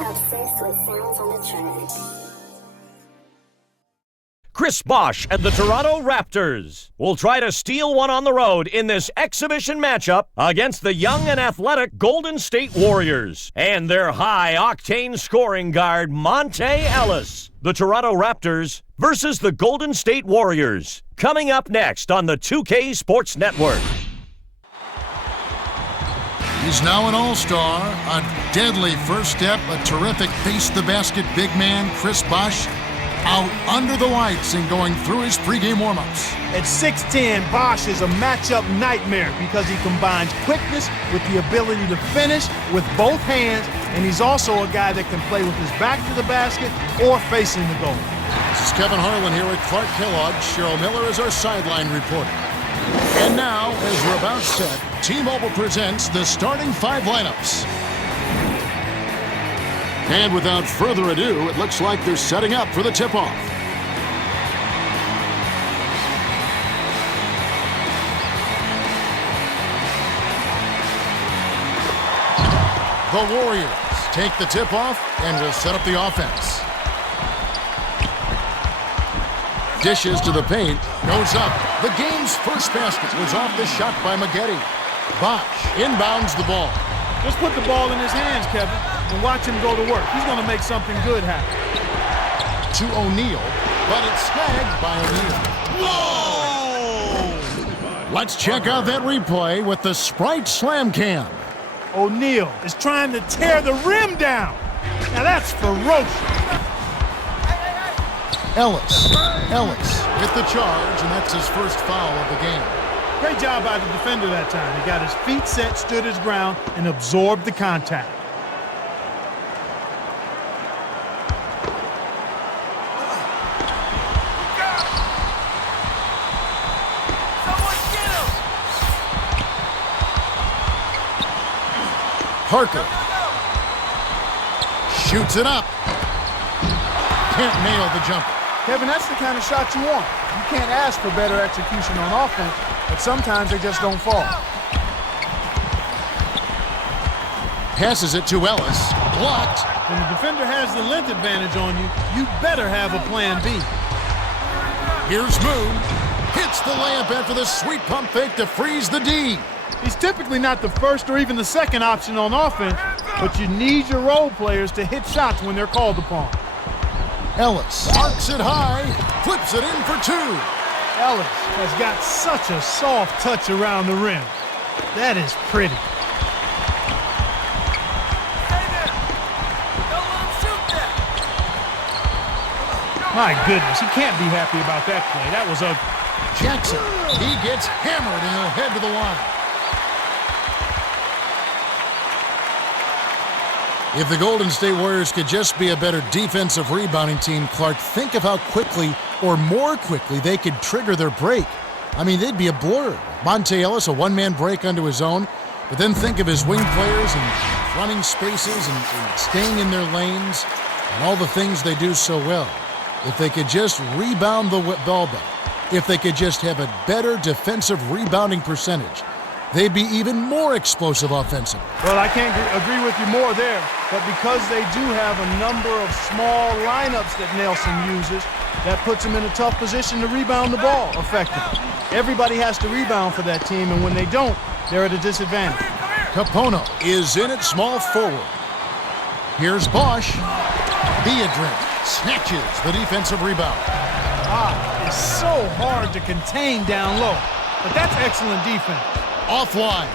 Obsessed with sounds on the track. Chris Bosh and the Toronto Raptors will try to steal one on the road in this exhibition matchup against the young and athletic Golden State Warriors and their high-octane scoring guard, Monte Ellis. The Toronto Raptors versus the Golden State Warriors. Coming up next on the 2K Sports Network. He's now an all-star, a deadly first step, a terrific face-the-basket big man, Chris Bosh, out under the lights and going through his pregame warm-ups. At 6'10", Bosh is a matchup nightmare because he combines quickness with the ability to finish with both hands, and he's also a guy that can play with his back to the basket or facing the goal. This is Kevin Harlan here with Clark Kellogg. Cheryl Miller is our sideline reporter. And now, as we're about set, T-Mobile presents the starting five lineups. And without further ado, it looks like they're setting up for the tip-off. The Warriors take the tip-off and will set up the offense. Dishes to the paint, goes up. The game's first basket was off the shot by Maggette. Bosh inbounds the ball. Just put the ball in his hands, Kevin, and watch him go to work. He's going to make something good happen. To O'Neal, but it's snagged by O'Neal. Whoa! Let's check out that replay with the Sprite Slam Cam. O'Neal is trying to tear the rim down. Now that's ferocious. Ellis with the charge, and that's his first foul of the game. Great job by the defender that time. He got his feet set, stood his ground, and absorbed the contact. Parker shoots it up. Can't nail the jumper. Kevin, that's the kind of shot you want. You can't ask for better execution on offense, but sometimes they just don't fall. Passes it to Ellis. Blocked. When the defender has the length advantage on you, you better have a plan B. Here's Moon. Hits the layup after the sweet pump fake to freeze the D. He's typically not the first or even the second option on offense, but you need your role players to hit shots when they're called upon. Ellis arcs it high, flips it in for two. Ellis has got such a soft touch around the rim. That is pretty. My goodness, he can't be happy about that play. That was ugly. Jackson, he gets hammered and he'll head to the line. If the Golden State Warriors could just be a better defensive rebounding team, Clark, think of how quickly or more quickly they could trigger their break. I mean, they'd be a blur. Monte Ellis, a one-man break onto his own, but then think of his wing players and running spaces and staying in their lanes and all the things they do so well. If they could just rebound the ball back, if they could just have a better defensive rebounding percentage, they'd be even more explosive offensively. Well, I can't agree with you more there, but because they do have a number of small lineups that Nelson uses, that puts them in a tough position to rebound the ball effectively. Everybody has to rebound for that team, and when they don't, they're at a disadvantage. Capono is in at small forward. Here's Bosh. Biedrin snatches the defensive rebound. It's so hard to contain down low, but that's excellent defense. Offline.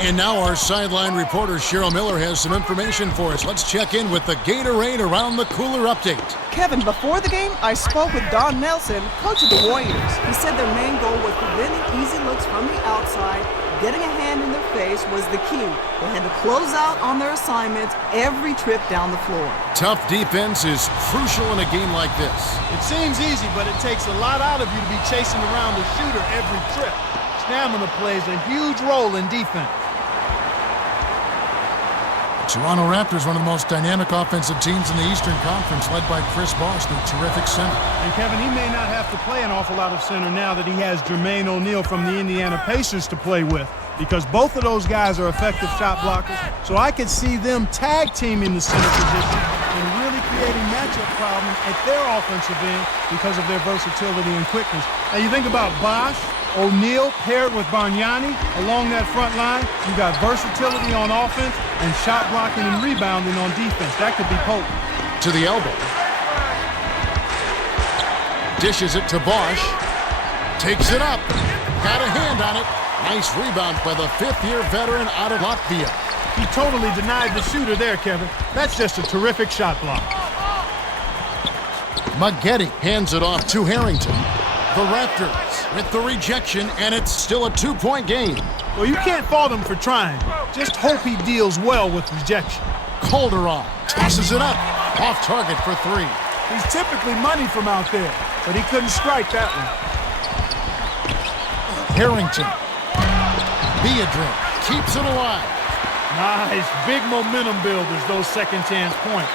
And now our sideline reporter Cheryl Miller has some information for us. Let's check in with the Gatorade Around the Cooler update. Kevin, before the game, I spoke with Don Nelson, coach of the Warriors. He said their main goal was preventing easy looks from the outside. Getting a hand in their face was the key. They had to close out on their assignments every trip down the floor. Tough defense is crucial in a game like this. It seems easy, but it takes a lot out of you to be chasing around the shooter every trip. Stamina plays a huge role in defense. The Toronto Raptors, one of the most dynamic offensive teams in the Eastern Conference, led by Chris Bosh, their terrific center. And Kevin, he may not have to play an awful lot of center now that he has Jermaine O'Neal from the Indiana Pacers to play with. because both of those guys are effective shot blockers. So I could see them tag teaming the center position and really creating matchup problems at their offensive end because of their versatility and quickness. Now you think about Bosh, O'Neal paired with Bargnani along that front line. You got versatility on offense and shot blocking and rebounding on defense. That could be potent. To the elbow. Dishes it to Bosh. Takes it up. Got a hand on it. Nice rebound by the fifth-year veteran out of Latvia. He totally denied the shooter there, Kevin. That's just a terrific shot block. Maggette hands it off to Harrington. The Raptors with the rejection, and it's still a two-point game. Well, you can't fault him for trying. Just hope he deals well with rejection. Calderon tosses it up. Off target for three. He's typically money from out there, but he couldn't strike that one. Harrington. Beadrin keeps it alive. Nice. Big momentum builders, those second chance points.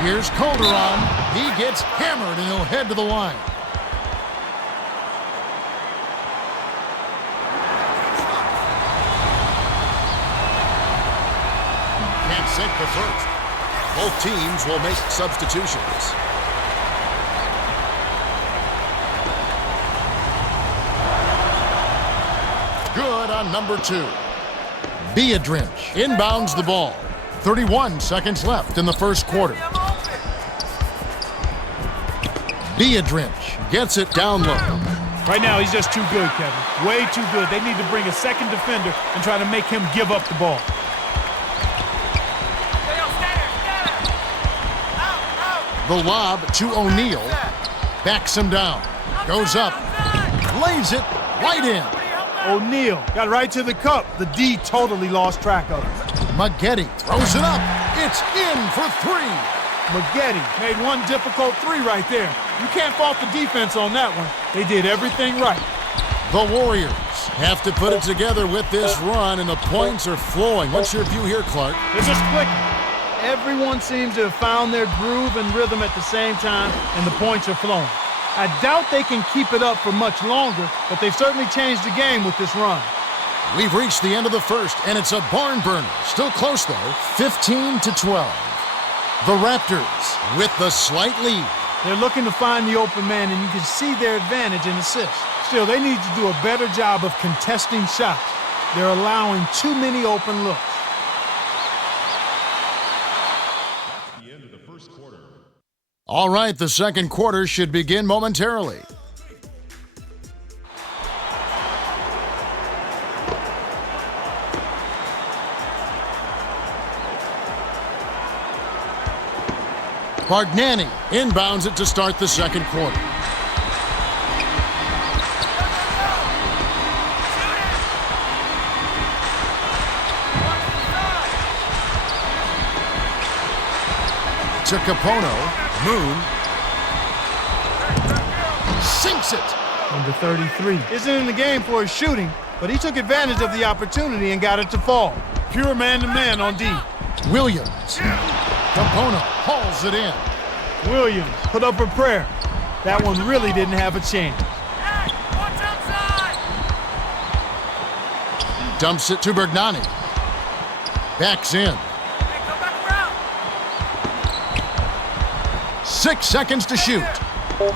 Here's Calderon. He gets hammered and he'll head to the line. Can't sink the first. Both teams will make substitutions. Good on number 2. Beadrin inbounds the ball. 31 seconds left in the first quarter. Beadrin gets it down low. Right now, he's just too good, Kevin. Way too good. They need to bring a second defender and try to make him give up the ball. The lob to O'Neal. Backs him down. Goes up. Lays it right in. O'Neal got right to the cup. The D totally lost track of it. Maggette throws it up. It's in for three. Maggette made one difficult three right there. You can't fault the defense on that one. They did everything right. The Warriors have to put it together with this run, and the points are flowing. What's your view here, Clark? They're just clicking. Everyone seems to have found their groove and rhythm at the same time, and the points are flowing. I doubt they can keep it up for much longer, but they've certainly changed the game with this run. We've reached the end of the first, and it's a barn burner. Still close, though, 15-12. The Raptors with the slight lead. They're looking to find the open man, and you can see their advantage in assists. Still, they need to do a better job of contesting shots. They're allowing too many open looks. The end of the first quarter. All right, the second quarter should begin momentarily. Bargnani inbounds it to start the second quarter. To Capono. Moon. Sinks it. Number 33 isn't in the game for his shooting, but he took advantage of the opportunity and got it to fall. Pure man-to-man on D. Williams. Capono hauls it in. Williams put up a prayer. That one really didn't have a chance. Dumps it to Bargnani. Backs in. 6 seconds to shoot.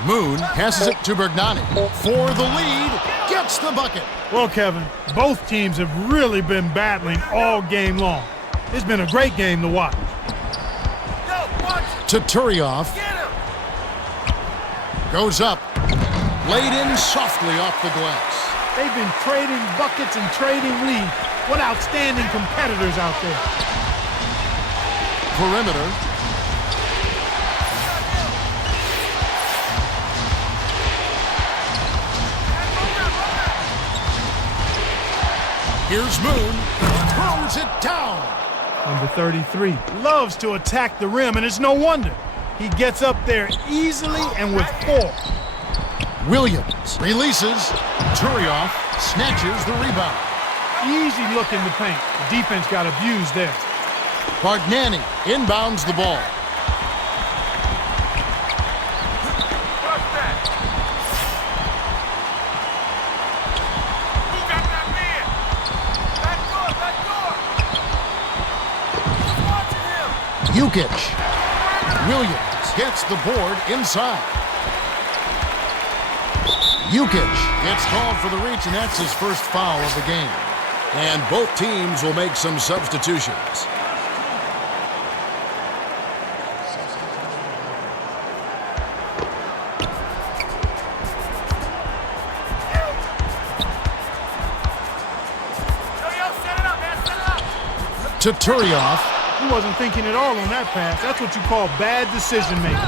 Moon passes it to Bargnani. For the lead, gets the bucket. Well, Kevin, both teams have really been battling all game long. It's been a great game to watch. To Turioff. Goes up. Laid in softly off the glass. They've been trading buckets and trading leads. What outstanding competitors out there. Perimeter. Here's Moon. Throws it down. Number 33 loves to attack the rim, and it's no wonder. He gets up there easily and with force. Williams releases. Turioff snatches the rebound. Easy look in the paint. The defense got abused there. Bargnani inbounds the ball. UNCUT. Williams gets the board inside. UNCUT gets called for the reach, and that's his first foul of the game. And both teams will make some substitutions. To Turioff. He wasn't thinking at all on that pass. That's what you call bad decision-making.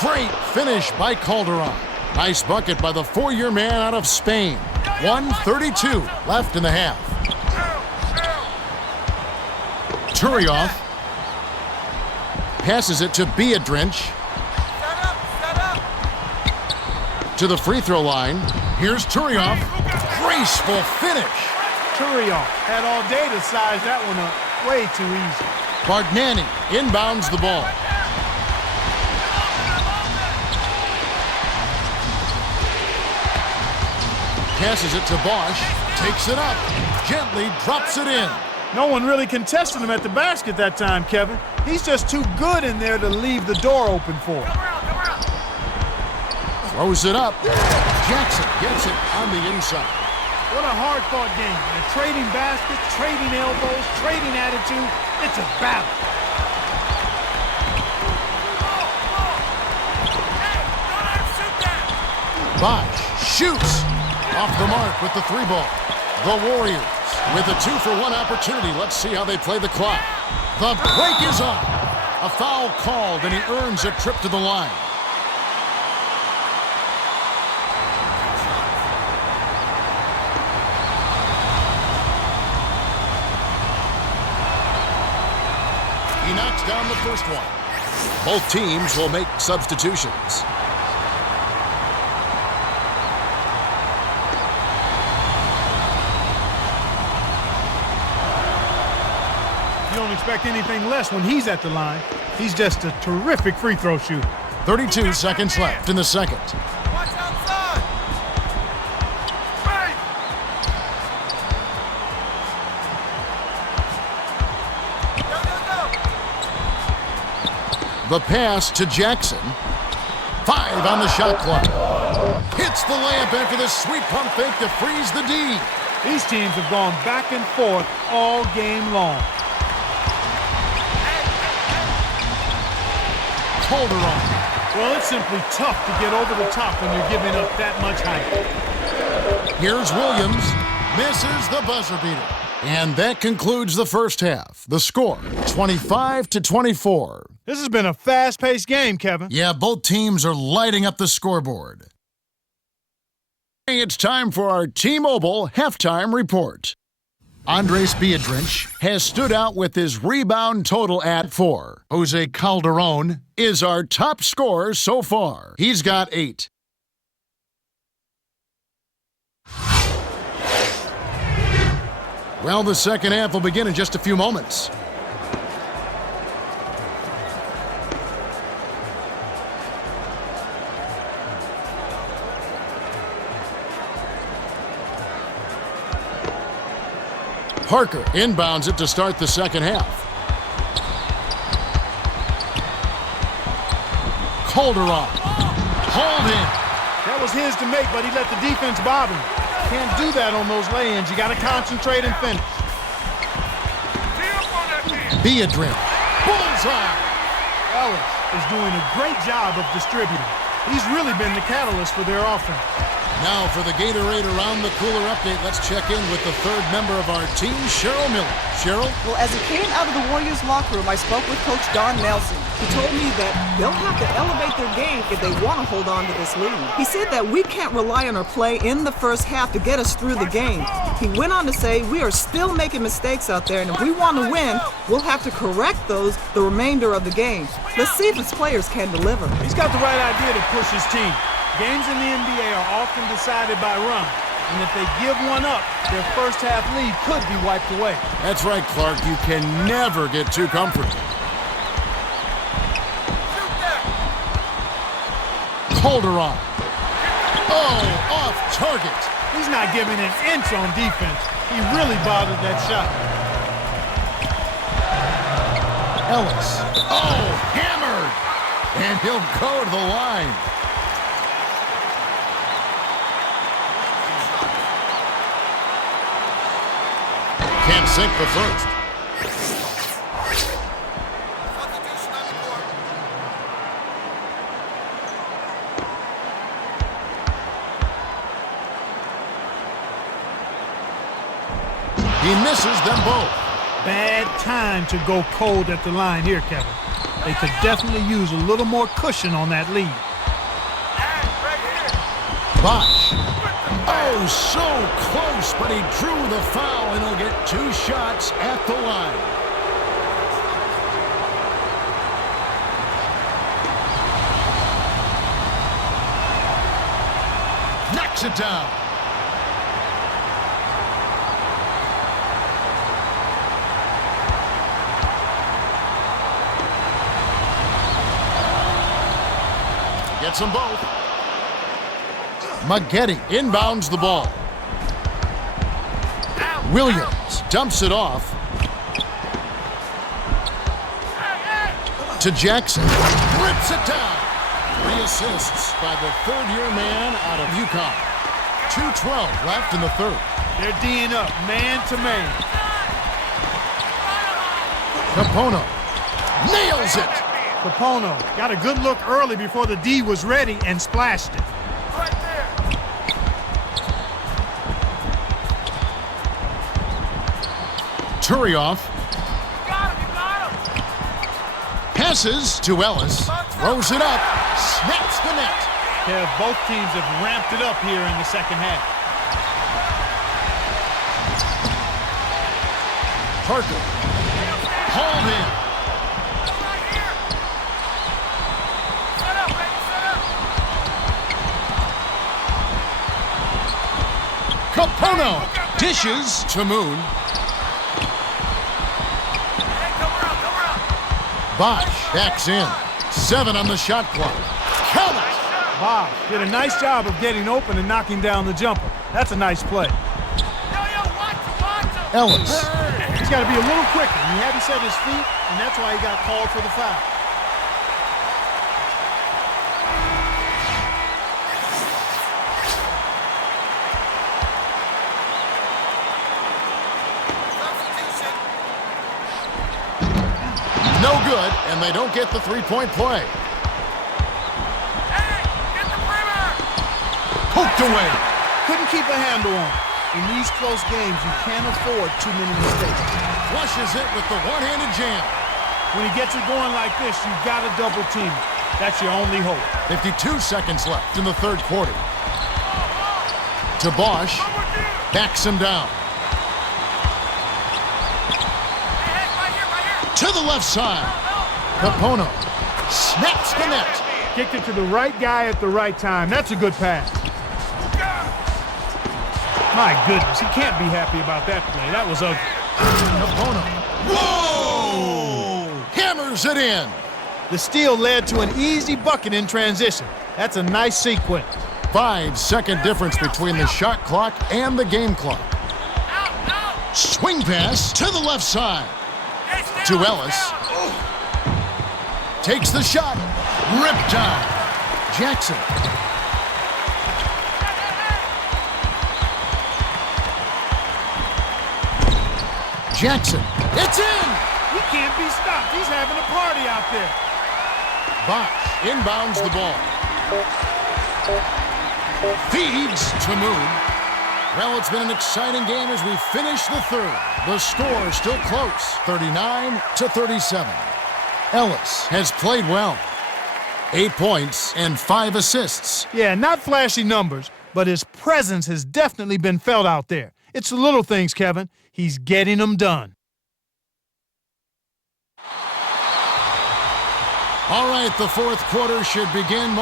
Great finish by Calderon. Nice bucket by the four-year man out of Spain. 1:32 left in the half. Turioff passes it to Biedrins. To the free throw line. Here's Turioff. Graceful finish. Turioff had all day to size that one up. Way too easy. Bargnani inbounds the ball. Passes it to Bosh. Takes it up. Gently drops it in. No one really contested him at the basket that time, Kevin. He's just too good in there to leave the door open for him. Throws it up. Jackson gets it on the inside. What a hard-fought game. They're trading baskets, trading elbows, trading attitude. It's a battle. Bosh shoots. Off the mark with the three ball. The Warriors with a 2-for-1 opportunity. Let's see how they play the clock. The break is on. A foul called, and he earns a trip to the line. He knocks down the first one. Both teams will make substitutions. You don't expect anything less when he's at the line. He's just a terrific free throw shooter. 32 seconds left in the second. Watch outside. Right. The pass to Jackson. 5 on the shot clock. Hits the layup after the sweet pump fake to freeze the D. These teams have gone back and forth all game long. Calderon. Well, it's simply tough to get over the top when you're giving up that much height. Here's Williams. Misses the buzzer beater. And that concludes the first half. The score, 25-24. This has been a fast-paced game, Kevin. Yeah, both teams are lighting up the scoreboard. It's time for our T-Mobile halftime report. Andres Biedrins has stood out with his rebound total at 4. Jose Calderon is our top scorer so far. He's got 8. Well, the second half will begin in just a few moments. Parker inbounds it to start the second half. Calderon. Hauled in. That was his to make, but he let the defense bother him. Can't do that on those lay-ins. You got to concentrate and finish. Biedrins. Bullseye. Ellis is doing a great job of distributing. He's really been the catalyst for their offense. Now for the Gatorade Around the Cooler update, let's check in with the third member of our team, Cheryl Miller. Cheryl? Well, as he came out of the Warriors locker room, I spoke with Coach Don Nelson. He told me that they'll have to elevate their game if they want to hold on to this lead. He said that we can't rely on our play in the first half to get us through the game. He went on to say we are still making mistakes out there, and if we want to win, we'll have to correct those the remainder of the game. Let's see if his players can deliver. He's got the right idea to push his team. Games in the NBA are often decided by runs, and if they give one up, their first half lead could be wiped away. That's right, Clark. You can never get too comfortable. Calderon. Oh, off target. He's not giving an inch on defense. He really bothered that shot. Ellis. Oh, hammered! And he'll go to the line. Can't sink the first. He misses them both. Bad time to go cold at the line here, Kevin. They could definitely use a little more cushion on that lead. Bosh. Oh, so close, but he drew the foul, and he'll get 2 shots at the line. Knocks it down. Gets them both. Maggette inbounds the ball. Williams dumps it off to Jackson. Rips it down. 3 assists by the third-year man out of UConn. 2:12 left in the third. They're D'ing up, man to man. Capono nails it. Capono got a good look early before the D was ready and splashed it. Turioff passes to Ellis, throws it up, snaps the net. Yeah, both teams have ramped it up here in the second half. Parker hauled in. Capono dishes to Moon. Bosh backs in. 7 on the shot clock. Count it! Bosh did a nice job of getting open and knocking down the jumper. That's a nice play. Ellis. He's got to be a little quicker. He hadn't set his feet, and that's why he got called for the foul. No good, and they don't get the 3-point play. Poked away. Couldn't keep a handle on it. In these close games, you can't afford too many mistakes. Flushes it with the one-handed jam. When he gets it going like this, you've got to double team it. That's your only hope. 52 seconds left in the third quarter. To Bosh. Backs him down. To the left side. Capono snaps the net. Kicked it to the right guy at the right time. That's a good pass. My goodness, he can't be happy about that play. That was ugly. Capono. Whoa! Hammers it in. The steal led to an easy bucket in transition. That's a nice sequence. 5-second difference between the shot clock and the game clock. Swing pass to the left side. To Ellis. Takes the shot. Ripped down. Jackson. Jackson. It's in! He can't be stopped. He's having a party out there. Bosh inbounds the ball. Feeds to Moon. Well, it's been an exciting game as we finish the third. The score is still close, 39-37. Ellis has played well. 8 points and 5 assists. Yeah, not flashy numbers, but his presence has definitely been felt out there. It's the little things, Kevin. He's getting them done. All right, the fourth quarter should begin.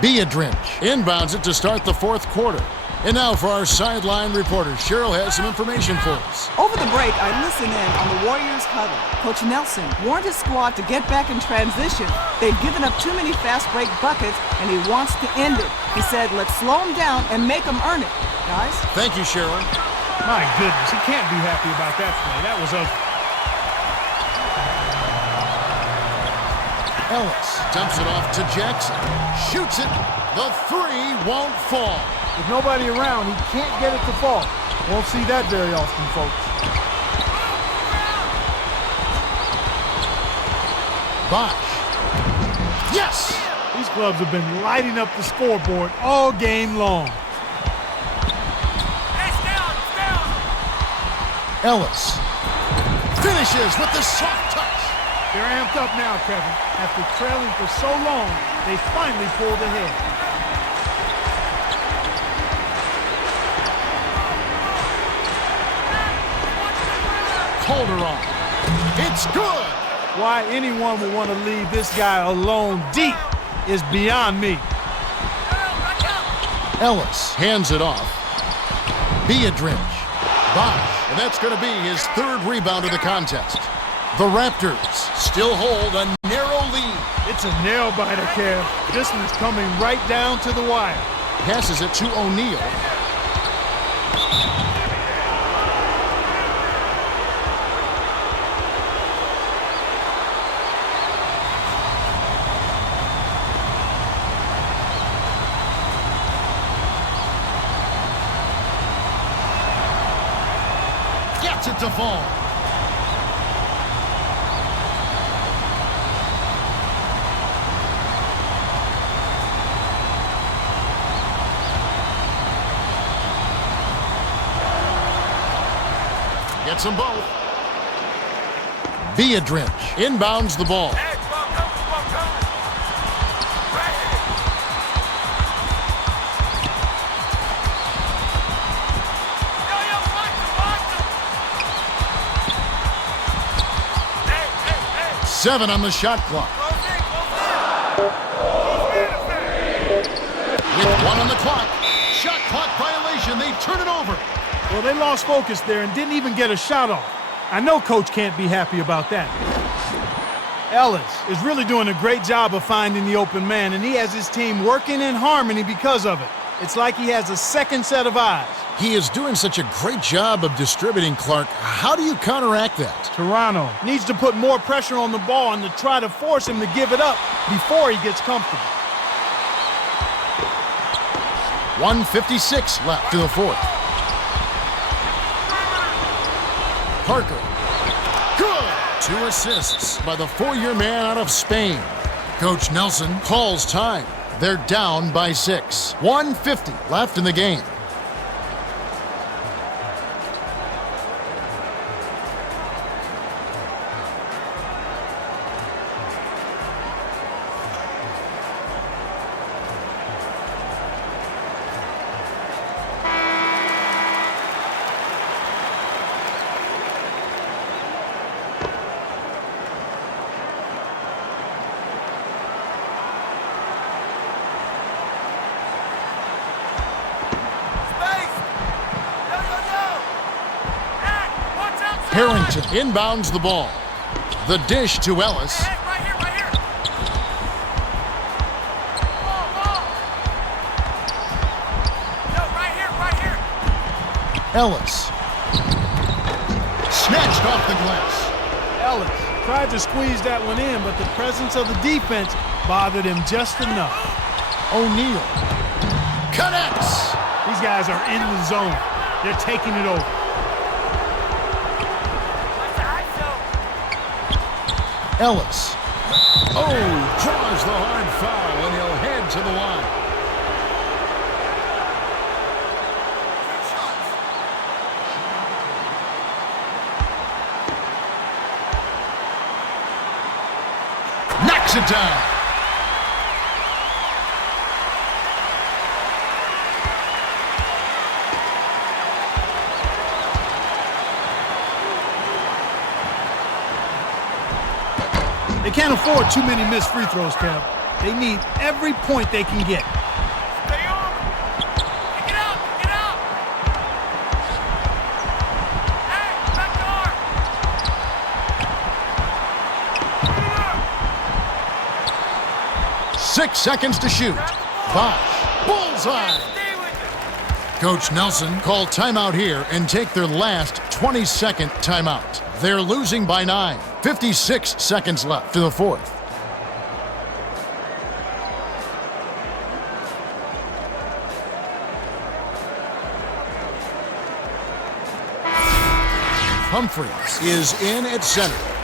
Beadrinch inbounds it to start the fourth quarter. And now for our sideline reporter, Cheryl has some information for us. Over the break, I listened in on the Warriors huddle. Coach Nelson warned his squad to get back in transition. They've given up too many fast break buckets, and he wants to end it. He said, let's slow them down and make them earn it. Guys? Thank you, Cheryl. My goodness, he can't be happy about that play. That was ugly. Ellis dumps it off to Jackson. Shoots it. The three won't fall. With nobody around, he can't get it to fall. Won't see that very often, folks. Bosh. Yes! These clubs have been lighting up the scoreboard all game long. Ellis finishes with the soft touch. They're amped up now, Kevin. After trailing for so long, they finally pulled ahead. Calderon. It's good. Why anyone would want to leave this guy alone deep is beyond me. Ellis hands it off. Beadridge. Bosh. And that's going to be his third rebound of the contest. The Raptors still hold a narrow lead. It's a nail-biter, Kev. This one's coming right down to the wire. Passes it to O'Neal. Gets it to fall. Gets them both. Beadridge inbounds the ball. Seven on the shot clock. With one on the clock. Shot clock violation. They turn it over. Well, they lost focus there and didn't even get a shot off. I know Coach can't be happy about that. Ellis is really doing a great job of finding the open man, and he has his team working in harmony because of it. It's like he has a second set of eyes. He is doing such a great job of distributing, Clark. How do you counteract that? Toronto needs to put more pressure on the ball and to try to force him to give it up before he gets comfortable. 1:56 left to the fourth. Parker. Good. 2 assists by the 4-year man out of Spain. Coach Nelson calls time. They're down by 6. 1:50 left in the game. Harrington inbounds the ball. The dish to Ellis. Right here. Ball. No, right here. Ellis. Snatched off the glass. Ellis tried to squeeze that one in, but the presence of the defense bothered him just enough. O'Neal. Connects. These guys are in the zone. They're taking it over. Ellis. Draws the hard foul, and he'll head to the line. Knocks it down. They can't afford too many missed free throws, Kev. They need every point they can get. Stay on. Get out. 6 seconds to shoot. Bosh, bullseye. Coach Nelson called timeout here and take their last 20-second timeout. They're losing by 9. 56 seconds left to the fourth. Humphries is in at center.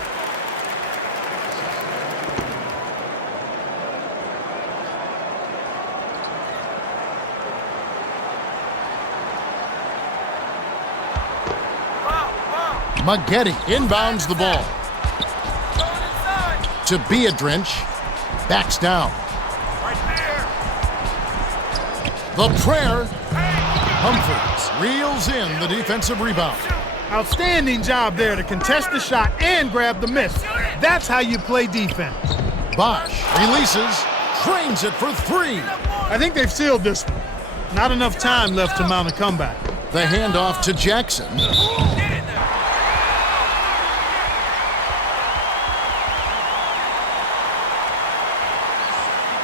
Maggette inbounds the ball. To Beadrinch. Backs down. The prayer. Humphries reels in the defensive rebound. Outstanding job there to contest the shot and grab the miss. That's how you play defense. Bosh releases, drains it for 3. I think they've sealed this one. Not enough time left to mount a comeback. The handoff to Jackson.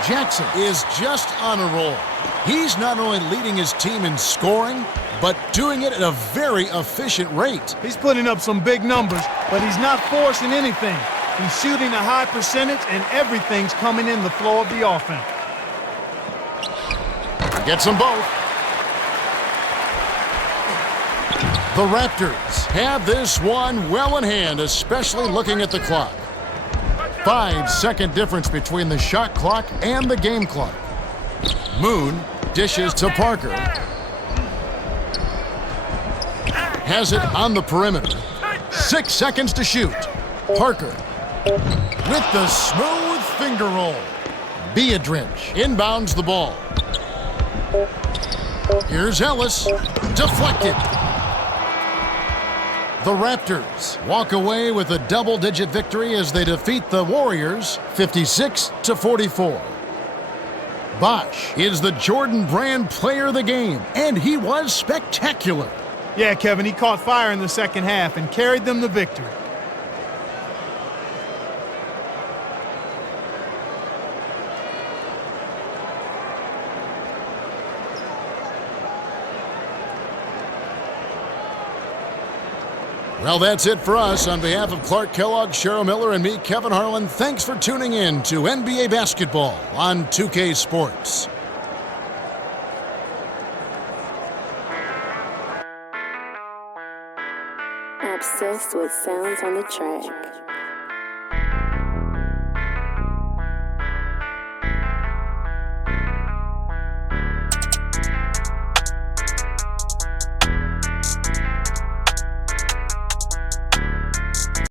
Jackson is just on a roll. He's not only leading his team in scoring, but doing it at a very efficient rate. He's putting up some big numbers, but he's not forcing anything. He's shooting a high percentage, and everything's coming in the flow of the offense. Gets them both. The Raptors have this one well in hand, especially looking at the clock. 5-second difference between the shot clock and the game clock. Moon dishes to Parker. Has it on the perimeter. 6 seconds to shoot. Parker with the smooth finger roll. Beadrinch inbounds the ball. Here's Ellis. Deflected. The Raptors walk away with a double-digit victory as they defeat the Warriors 56-44. Bosh is the Jordan Brand player of the game, and he was spectacular. Yeah, Kevin, he caught fire in the second half and carried them to victory. Well, that's it for us. On behalf of Clark Kellogg, Cheryl Miller, and me, Kevin Harlan, thanks for tuning in to NBA Basketball on 2K Sports. Obsessed with sounds on the track.